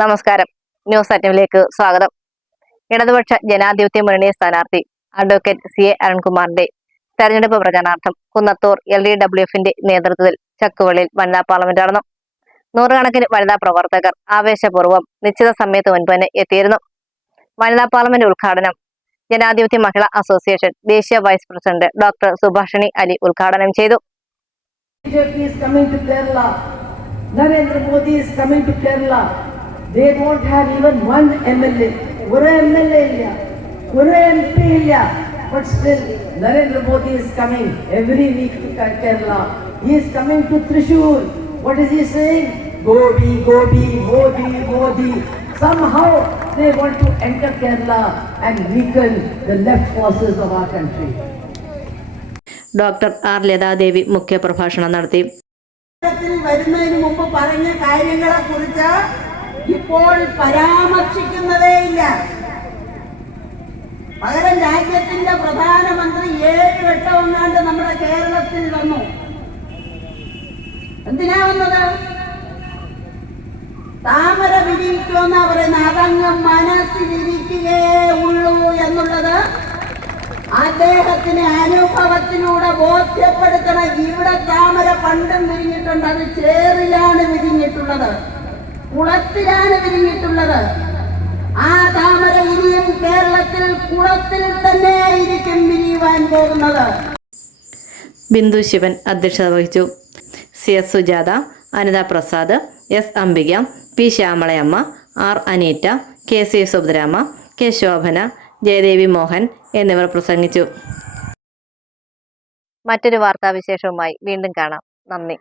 നമസ്കാരം. ന്യൂസ് അറ്റമിലേക്ക് സ്വാഗതം. ഇടതുപക്ഷ ജനാധിപത്യ മുന്നണി സ്ഥാനാർത്ഥി അഡ്വക്കേറ്റ് സി എ അരുൺകുമാറിന്റെ തെരഞ്ഞെടുപ്പ് പ്രചാരണാർത്ഥം കുന്നത്തൂർ എൽ ഡി ഡബ്ല്യു എഫിന്റെ നേതൃത്വത്തിൽ ചക്കുവള്ളിയിൽ വനിതാ പാർലമെന്റ് നടന്നു. നൂറുകണക്കിന് വനിതാ പ്രവർത്തകർ ആവേശപൂർവം നിശ്ചിത സമയത്ത് മുൻപ് തന്നെ എത്തിയിരുന്നു. വനിതാ പാർലമെന്റ് ഉദ്ഘാടനം ജനാധിപത്യ മഹിളാ അസോസിയേഷൻ ദേശീയ vice president doctor Subhashini Ali ഉദ്ഘാടനം ചെയ്തു. They don't have even one MLA. ഒരു എം എൽ എ ഇല്ല ഒരു എം പി ഇല്ല but still Narendra Modi is coming every week to Kerala. He is coming to Trishur. What is he saying? Gobi, Gobi, Modi, Modi. Somehow they want to enter Kerala and weaken the left forces of our country. Doctor R Lathadevi മുഖ്യപ്രഭാഷണം നടത്തി ത്തിൽ വരുന്നതിന് മുമ്പ് പറഞ്ഞ കാര്യങ്ങളെ കുറിച്ച് ഇപ്പോൾ പരാമർശിക്കുന്നതേയില്ല പകരം രാജ്യത്തിന്റെ പ്രധാനമന്ത്രി ഏഴ് വട്ടം ഒന്നാണ്ട് നമ്മുടെ കേരളത്തിൽ വന്നു. എന്തിനാ വന്നത്? താമര വിരിയിക്കുമെന്നാ പറയുന്നത്. അതങ്ങ് മനസ്സിലിരിക്കുകയേ ഉള്ളൂ എന്നുള്ളത് അദ്ദേഹത്തിന് അനുഭവത്തിലൂടെ ബോധ്യപ്പെടുത്തണം. ഇവിടെ താമര പണ്ടും വിരിഞ്ഞിട്ടുണ്ട്. അത് ചേറിലാണ് വിരിഞ്ഞിട്ടുള്ളത്. കുളത്തിലാണ് വിരിഞ്ഞിട്ടുള്ളത്. ആ താമര ഇനിയും കേരളത്തിൽ കുളത്തിൽ തന്നെ ആയിരിക്കും വിരിയുവാൻ പോകുന്നത്. ബിന്ദു ശിവൻ അധ്യക്ഷത വഹിച്ചു. C S Sujatha Anitha Prasad S Ambika P Shyamalayamma R Aneeta K C Subhadrama K Shobhana Jayadevi Mohan എന്നിവർ പ്രസംഗിച്ചു. മറ്റൊരു വാർത്താവിശേഷവുമായി വീണ്ടും കാണാം. നന്ദി.